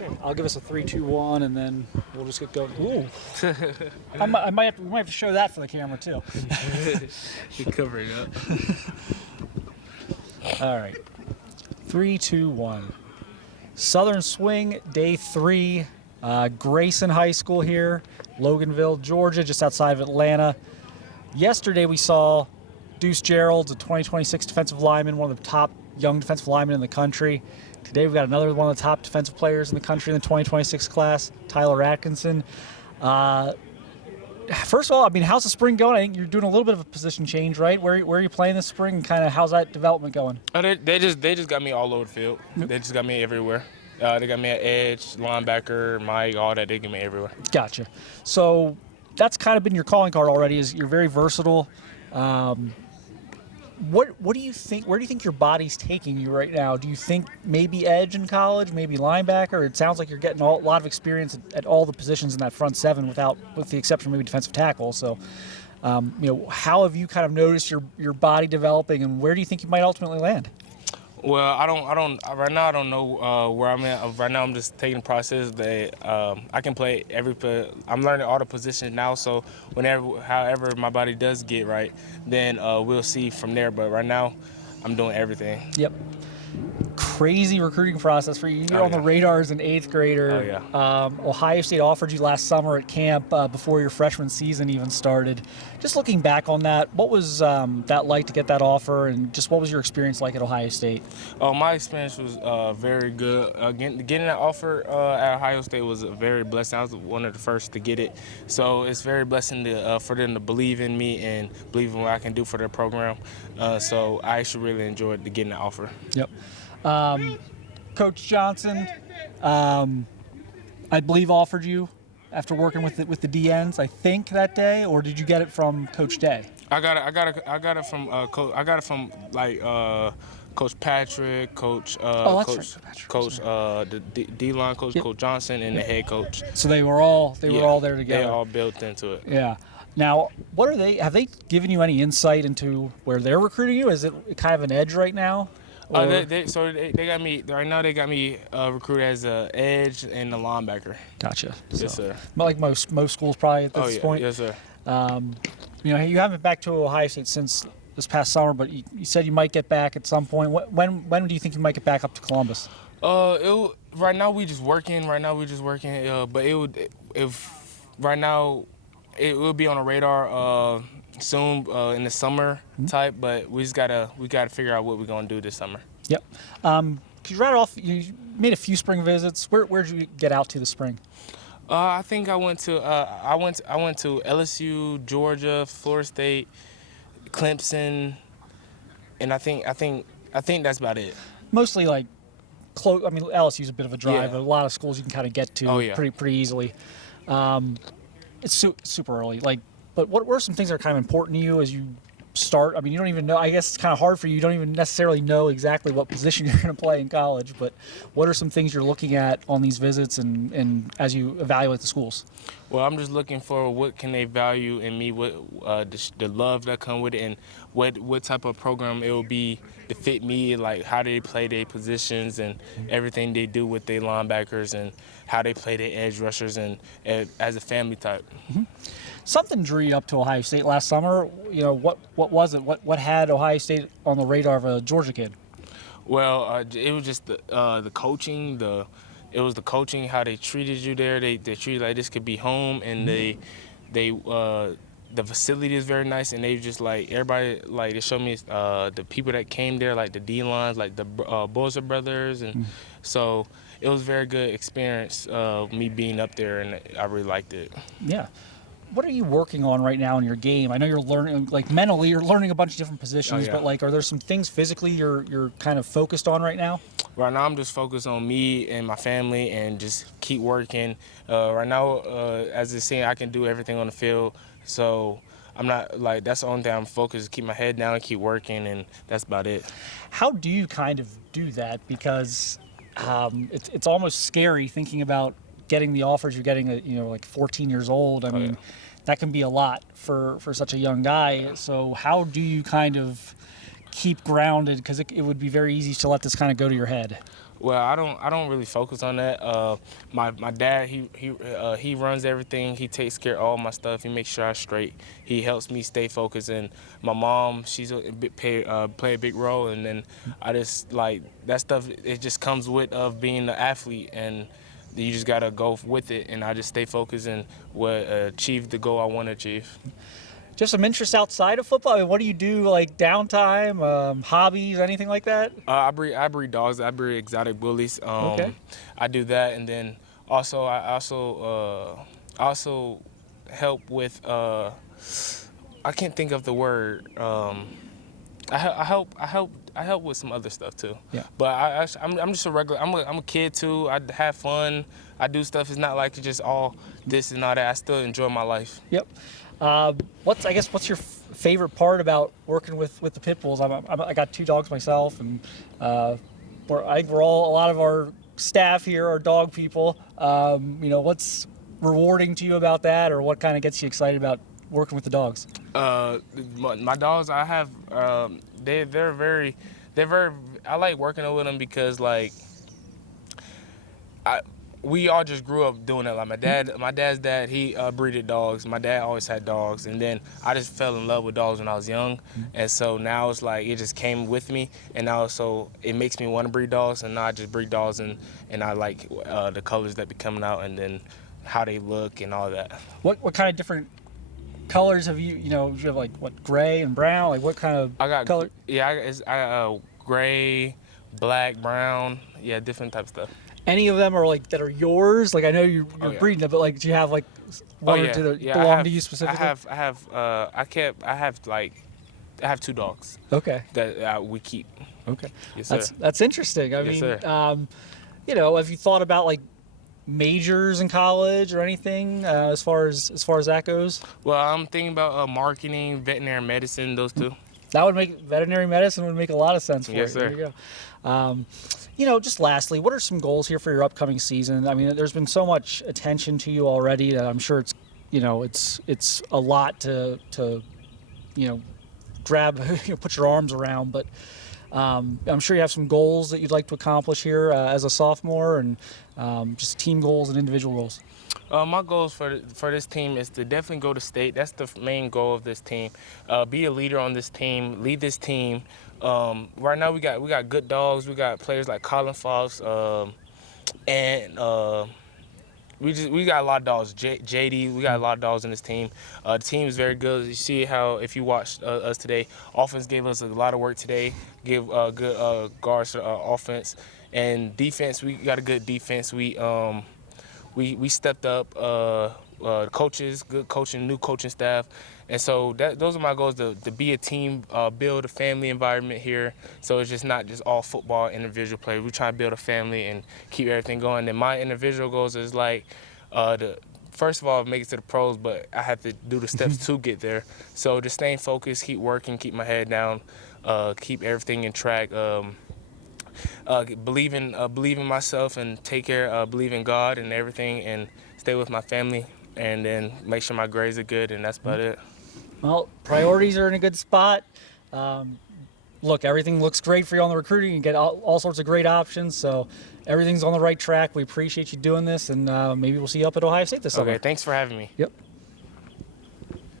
Okay, I'll give us a 3, 2, 1, and then we'll just get going. Ooh. We might have to show that for the camera, too. You're covering up. All right. 3, 2, 1. Southern Swing, day 3. Grayson High School here, Loganville, Georgia, just outside of Atlanta. Yesterday we saw Deuce Gerald's a 2026 defensive lineman, one of the top young defensive linemen in the country. Today we've got another one of the top defensive players in the country in the 2026 class, Tyler Atkinson. First of all, I mean, how's the spring going? I think you're doing a little bit of a position change, right? Where are you playing this spring? And kind of how's that development going? They just got me all over the field. They just got me everywhere. They got me at edge, linebacker, Mike, all that. They get me everywhere. Gotcha. So that's kind of been your calling card already. Is you're very versatile. What do you think? Where do you think your body's taking you right now? Do you think maybe edge in college, maybe linebacker? It sounds like you're getting a lot of experience at all the positions in that front seven, with the exception of maybe defensive tackle. So, how have you kind of noticed your body developing, and where do you think you might ultimately land? Well, right now I don't know where I'm at. Right now I'm just taking the process that I can play I'm learning all the positions now, so however my body does get right, then we'll see from there. But right now I'm doing everything. Yep. Crazy recruiting process for you. You're on the radar as an 8th grader. Oh, yeah. Ohio State offered you last summer at camp before your freshman season even started. Just looking back on that, what was that like to get that offer, and just what was your experience like at Ohio State? Oh, my experience was very good. Getting that offer at Ohio State was a very blessing. I was one of the first to get it, so it's very blessing for them to believe in me and believe in what I can do for their program. So I actually really enjoyed getting that offer. Yep. Coach Johnson, I believe offered you after working with the DNs, I think, that day, or did you get it from Coach Day? I got it from Coach Patrick, Coach the D-line coach, yep. Coach Johnson, and the head coach. So they were all there together. They all built into it. Yeah. Now, have they given you any insight into where they're recruiting you? Is it kind of an edge right now? They got me right now. They got me recruited as an edge and a linebacker. Gotcha. Yes, sir. Like most schools probably at this point. Yes, sir. You haven't been back to Ohio State since this past summer, but you said you might get back at some point. When do you think you might get back up to Columbus? Right now we just working. But right now it will be on the radar soon in the summer type. But we gotta figure out what we're gonna do this summer. Yep. Could you write it off? You made a few spring visits. Where'd you get out to this spring? I think I went to LSU, Georgia, Florida State, Clemson, and I think that's about it. Mostly like close. I mean, LSU's a bit of a drive, yeah. But a lot of schools you can kind of get to pretty easily. It's super early. But what were some things that are kind of important to you as you start? I mean, you don't even know. I guess it's kind of hard for you. You don't even necessarily know exactly what position you're going to play in college. But what are some things you're looking at on these visits and as you evaluate the schools? Well, I'm just looking for what can they value in me, what the love that come with it, and what type of program it will be to fit me, like how they play their positions and everything they do with their linebackers and how they play their edge rushers and as a family type. Mm-hmm. Something drew you up to Ohio State last summer. What was it? What had Ohio State on the radar of a Georgia kid? Well, it was just the coaching. It was the coaching, how they treated you there. They treated like this could be home, and the facility is very nice, and they just like everybody like they showed me the people that came there, like the D-lines, like the Bosa brothers, and so it was a very good experience me being up there, and I really liked it. Yeah. What are you working on right now in your game? I know you're learning, like mentally, you're learning a bunch of different positions, but like, are there some things physically you're kind of focused on right now? Right now, I'm just focused on me and my family and just keep working. Right now, as it's saying, I can do everything on the field, so I'm not like that's the only thing I'm focused. Keep my head down and keep working, and that's about it. How do you kind of do that? Because it's almost scary thinking about getting the offers you're getting at like 14 years old. I mean, that can be a lot for such a young guy. So how do you kind of keep grounded? Because it would be very easy to let this kind of go to your head. Well, I don't really focus on that. My dad, he runs everything. He takes care of all my stuff. He makes sure I'm straight. He helps me stay focused. And my mom, she's play a big role. And then I just like that stuff. It just comes with of being an athlete, and you just gotta go with it. And I just stay focused and achieve the goal I want to achieve. Just some interest outside of football. I mean, what do you do, like downtime, hobbies, anything like that? I breed dogs. I breed exotic bullies. Okay. I do that, and then I also help with. I can't think of the word. I help with some other stuff too. Yeah. But I'm just a regular. I'm a kid too. I have fun. I do stuff. It's not like it's just all this and all that. I still enjoy my life. Yep. What's your favorite part about working with the pit bulls? I got 2 dogs myself, and a lot of our staff here are dog people. What's rewarding to you about that, or what kind of gets you excited about working with the dogs? My dogs, I have, they're very. I like working with them because we all just grew up doing it. Like my dad's dad, he breeded dogs. My dad always had dogs, and then I just fell in love with dogs when I was young, and so now it's like it just came with me, and now so it makes me want to breed dogs, and now I just breed dogs, and I like the colors that be coming out, and then how they look and all that. What kind of different colors have you? You have like what, gray and brown? Like what kind of color? Yeah, I gray, black, brown, yeah, different type of stuff. Any of them are like that are yours? Like I know you're breeding them, but like do you have like one or two that belong to you specifically? I have 2 dogs. Okay. That we keep. Okay. Yes, sir. That's interesting. I Yes, mean, sir. Have you thought about like majors in college or anything as far as that goes? Well, I'm thinking about marketing, veterinary medicine, those 2. That would make veterinary medicine would make a lot of sense for Yes, you. sir. There you go. Just lastly, what are some goals here for your upcoming season? I mean, there's been so much attention to you already that I'm sure it's a lot to grab, put your arms around. But I'm sure you have some goals that you'd like to accomplish here as a sophomore, and just team goals and individual goals. My goals for this team is to definitely go to state. That's the main goal of this team. Be a leader on this team. Lead this team. Right now we got good dogs. We got players like Colin Fox, and we got a lot of dogs. JD, we got a lot of dogs in this team. The team is very good. You see how if you watched us today, offense gave us a lot of work today. Give good guards to offense, and defense. We got a good defense. We stepped up, coaches, good coaching, new coaching staff. And so those are my goals, to be a team, build a family environment here. So it's just not just all football, individual play. We're trying to build a family and keep everything going. And my individual goals is first of all, make it to the pros, but I have to do the steps to get there. So just staying focused, keep working, keep my head down, keep everything in track. Believe in myself and take care, believe in God and everything, and stay with my family, and then make sure my grades are good, and that's about it. Well, priorities are in a good spot. Look, everything looks great for you on the recruiting. You get all sorts of great options, so everything's on the right track. We appreciate you doing this, and maybe we'll see you up at Ohio State this summer. Okay, thanks for having me. Yep.